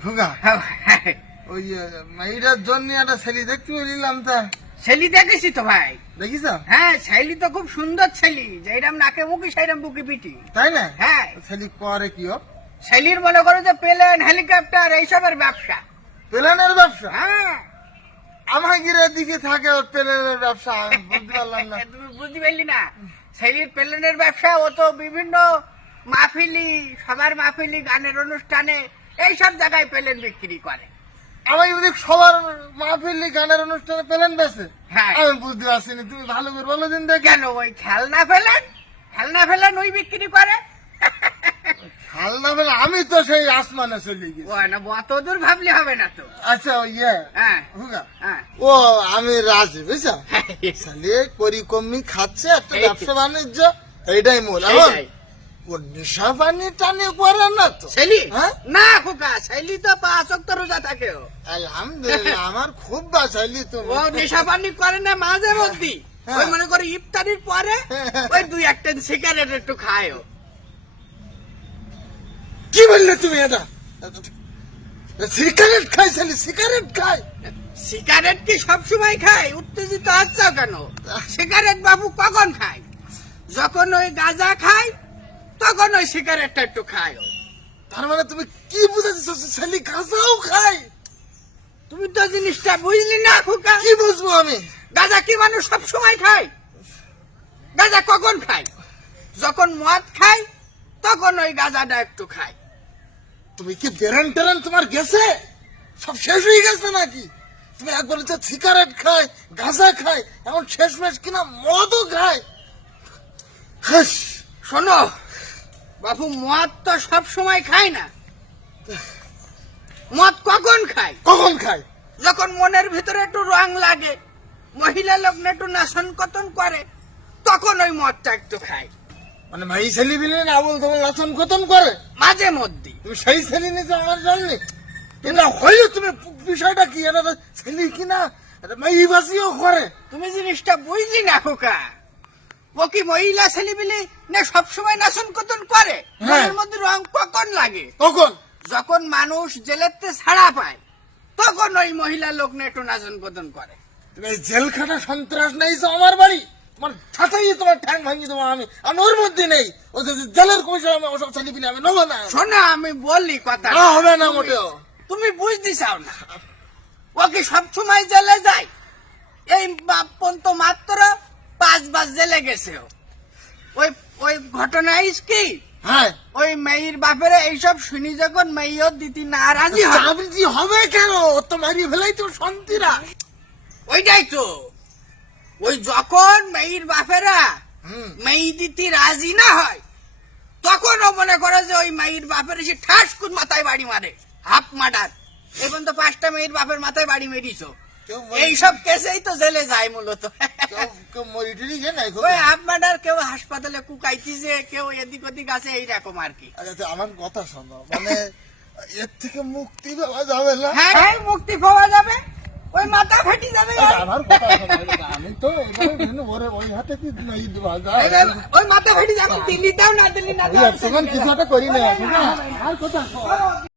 খোকা? ওই মেয়েটার জন্য একটা ছেলে দেখতে বলিলাম তা। ছেলি দেখেছি তো ভাই। দেখিস? হ্যাঁ ছেলি তো খুব সুন্দর ছেলি। যেরম নাকে মুখি সেইরম বুকি পিটি তাই না? হ্যাঁ। ছেলে করে কি ছেলির মনে করো যে প্লেন হেলিকপ্টার এইসবের ব্যবসা। প্লেনের ব্যবসা? হ্যাঁ। আমার গিরে দিকে থাকে ওর প্লেনের ব্যবসা বুঝতে পারলাম না। তুমি বুঝতে পারলি না? ছেলির প্লেনের ব্যবসা ও তো বিভিন্ন মাহফিলি সবার মাহফিলি গানের অনুষ্ঠানে এইসব জায়গায় প্লেন বিক্রি করে। আমি যদি সবার মাহফিলি গানের অনুষ্ঠানে প্লেন বেছে হ্যাঁ। আমি বুঝতে পারছি না তুমি ভালো করে বলো দিন দেখে। কেন ওই খেলনা ফেলেন? খেলনা ফেলেন ওই বিক্রি করে? খেলনা ফেলে আমি তো সেই আসমানে চলে গেছি। ও না অত দূর ভাবলে হবে না তো। আচ্ছা ওই ইয়ে হ্যাঁ। হ্যাঁ। ও আমি রাজি বুঝছ? ছেলে করি কমি খাচ্ছে একটা ব্যবসা বাণিজ্য এটাই মূল এখন। ও নেশা পানি টানি করে না তো। ছেলি হ্যাঁ? না খোকা ছেলি তো পাঁচ রোজা থাকে আলহামদুলিল্লাহ আমার খুব বাঁচাইলি তুমি ও নেশা পানি করে না মাঝে মধ্যে। হ্যাঁ। ওই মনে করে ইফতারির পরে ওই দুই একটা সিগারেট একটু খায় কি বললে তুমি এটা? সিগারেট খাই ছেলে সিগারেট খাই সিগারেট কি সবসময় খায়? উত্তেজিত হচ্ছ কেন? সিগারেট বাবু কখন খায়? যখন ওই গাঁজা খায় তখন ওই সিগারেটটা একটু খায়। তার মানে তুমি কি বুঝাচ্ছ ছেলে গাঁজাও খাই তুমি তো জিনিসটা বুঝলি না খোকা। কি বুঝব আমি? গাঁজা কি মানুষ সব সময় খায়? গাঁজা কখন খায়? যখন মদ খায় তখন ওই গাঁজাটা একটু খায়। তুমি কি বেরেন টেরেন তোমার গেছে? সব শেষ হয়ে গেছে নাকি? তুমি এক বলেছ সিগারেট খায় গাঁজা খায় এখন শেষ মেশ কিনা মদও খায়। শোনো বাবু মদ তো সব সময় খায় না। মদ কখন খায়? কখন খায়? যখন মনের ভিতরে একটু রং লাগে মহিলা লোক না একটু নাচন কতন করে তখন ওই মদটা একটু খায়। মানে ভাই ছেলে বিলে আবল তোমার লাচন কতন করে? মাঝে মধ্যে। তুমি সেই ছেলে নিয়েছো আমার জন্য। এটা হইলে তুমি বিষয়টা কি? এটা ছেলে কিনা? এটা মাইবাসিও করে। তুমি জিনিসটা বুঝলি না খোকা। ও কি মহিলা না সবসময় নাচন কতন করে? হ্যাঁ। মনের মধ্যে রং কখন লাগে? কখন? যখন মানুষ জেলেতে ছাড়া পায় তখন ওই মহিলা লোক না একটু নাচন কতন করে। জেল খাটা সন্ত্রাস নেইছো আমার বাড়ি? তোমার ছাতাই তোমার ঠ্যাং ভাঙি তোমার আমি আমি ওর মধ্যে নেই। ও যে জেলের কমিশন আমি ওসব আমি নেব না। শোনো আমি বললি কথা। না হবে না মোটেও। তুমি বুঝতে চাও না। ও কি সবসময় জেলে যায়? এই বাপন তো মাত্র পাঁচবার জেলে গেছে ওই ওই ঘটনা কি? হ্যাঁ। ওই মেয়ের বাপেরা এইসব শুনি যখন মেয়েও দিতি না রাজি হবে কেন? তো মারি ফেলাই তো শান্তিরা ওইটাই তো। ওই যখন মেয়ের বাপেরা মেয়ে দিতি রাজি না হয় তখন ও মনে করে যে ওই মেয়ের বাপের এসে ঠাস কুন মাথায় বাড়ি মারে হাফ মার্ডার। এখন তো পাঁচটা মেয়ের বাপের মাথায় বাড়ি মেরিছো। এইসব কেসেই তো জেলে যায় মূলত। কেউ- কেউ মরি টরি গিয়ে নাই ওই হাফ মার্ডার কেউ হাসপাতালে কুকাইতিছে কেউ এদিক ওদিক আছে এইরকম আর কি। আমার কথা শোনো মানে এর থেকে মুক্তি পাওয়া যাবে না? হ্যাঁ হ্যাঁ, মুক্তি পাওয়া যাবে। ওই মাথা ফেটি যাবে। আমার কথা আমি তো ওরে ওই হাতে কি নাই ওই মাথা ফেটি যাবে দিল্লি দাও না দিল্লি না তখন কিছু একটা করি না আর কথা শোনো।